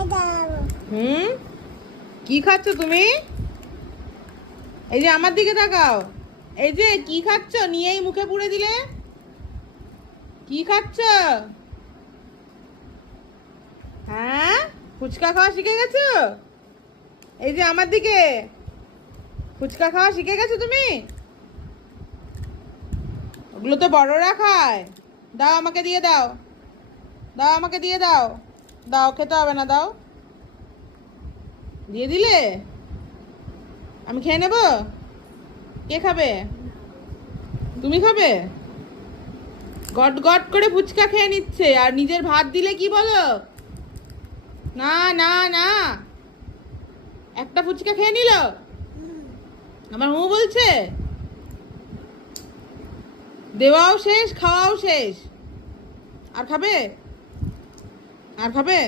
হুম, কি খাচ্ছ তুমি? এই যে আমার দিকে তাকাও। এই যে কি খাচ্ছ, নিয়েই মুখে পুরে দিলে। কি খাচ্ছ? হ্যাঁ, ফুচকা খাওয়া শিখে গেছো? এই যে আমার দিকে ফুচকা খাওয়া শিখে গেছো তুমি? ওগুলো তো বড়রা খায়। দাও, আমাকে দিয়ে দাও। দাও, আমাকে দিয়ে দাও। দাও, খেতে হবে না, দাও। দিয়ে দিলে? আমি খেয়ে নেব? কে খাবে? তুমি খাবে? গট গট করে ফুচকা খেয়ে নিচ্ছে, আর নিজের ভাত দিলে কি বলো? না, না, না। একটা ফুচকা খেয়ে নিল, আমার বলছে। দেওয়াও শেষ, খাওয়াও শেষ। আর খাবে? আর খাবে?